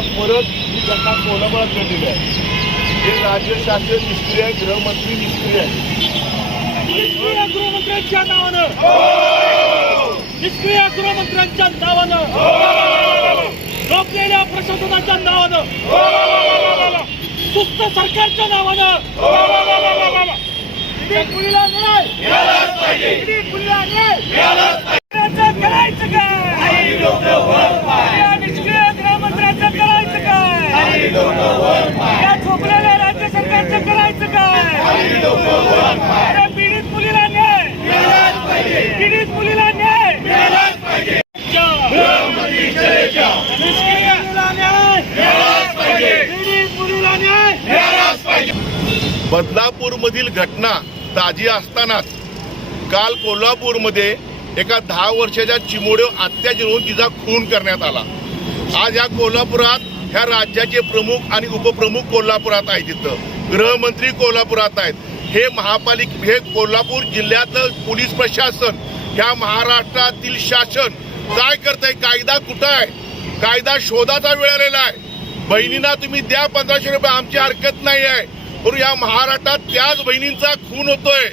परत ही घटना कोल्हापुरात घडलेली आहे. हे राज्य शासन निष्क्रिय आहे गृहमंत्री निष्क्रिय आहे. गृहमंत्र्यांच्या नावानं. निष्क्रिय गृहमंत्र्यांच्या नावानं. झोपलेल्या प्रशासनाच्या नावानं. सुस्त सरकारच्या नावानं. मुलीला न्याय मुलीला न्याय करायचं करायचं काय या निष्क्रिय गृहमंत्र्यांचं करायचं काय या झोपलेल्या राज्य सरकारचं करायचं काय अरे पीडित मुलीला न्याय पीडित मुलीला न्याय. मुलीला न्याय बदलापूरमधील घटना ताजी असतानाच काल कोल्हापूरमध्ये एका दहा वर्षाच्या चिमोड्यावर अत्याचार होऊन तिचा खून करण्यात आला. आज या कोल्हापुरात ह्या राज्याचे प्रमुख आणि उपप्रमुख कोल्हापुरात आहेत तिथं. गृहमंत्री कोल्हापुरात आहेत. हे महापालिक हे कोल्हापूर जिल्ह्यातलं पोलीस प्रशासन ह्या महाराष्ट्रातील शासन काय करतंय? आहे कायदा कुठं आहे? कायदा शोधाचा वेळ आलेला आहे. बहिणींना तुम्ही द्या पंधराशे रुपये आमची हरकत नाही आहे. पण या महाराष्ट्रात त्याच बहिणींचा खून होतोय.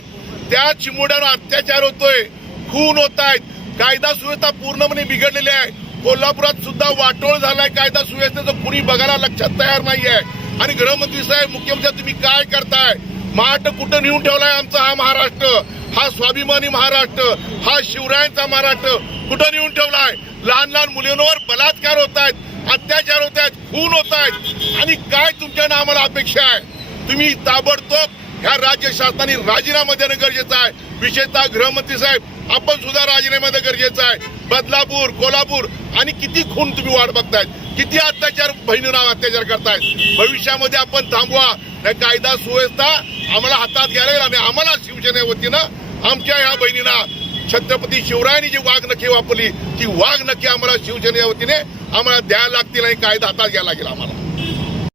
त्या चिमुड्यावर अत्याचार होतोय. खून होत आहेत. कायदा सुव्यवस्था पूर्णपणे बिघडलेली आहे. कोल्हापुरात सुद्धा वाटोळ झालाय कायदा सुव्यवस्थेचं. कुणी बघायला लक्षात तयार नाही आहे आणि गृहमंत्री साहेब मुख्यमंत्री तुम्ही काय करताय? महाराष्ट्र कुठं नेऊन ठेवलाय आमचा हा महाराष्ट्र? हा स्वाभिमानी महाराष्ट्र हा शिवरायांचा महाराष्ट्र कुठं नेऊन ठेवलाय? लहान लहान मुलींवर बलात्कार होत आहेत अत्याचार होत आहेत खून होत आहेत आणि काय तुमच्या आम्हाला अपेक्षा आहे? तुम्ही ताबडतोब ह्या राज्य शासनाने राजीनामा देणं गरजेचं आहे. विशेषतः गृहमंत्री साहेब आपण सुद्धा राजीनामा देणं गरजेचं आहे. बदलापूर कोल्हापूर आणि किती खून तुम्ही वाट बघतायत? किती अत्याचार बहिणींना अत्याचार करतायत? भविष्यामध्ये आपण थांबवा. कायदा सुव्यवस्था आम्हाला हातात घ्यायला आणि आम्हाला शिवसेने वतीनं आमच्या ह्या बहिणींना छत्रपती शिवरायांनी जी वाघ नखी वापरली ती वाघ नखे आम्हाला शिवसेनेच्या वतीने आम्हाला द्यायला लागतील आणि कायदा हातात घ्यायला लागेल आम्हाला.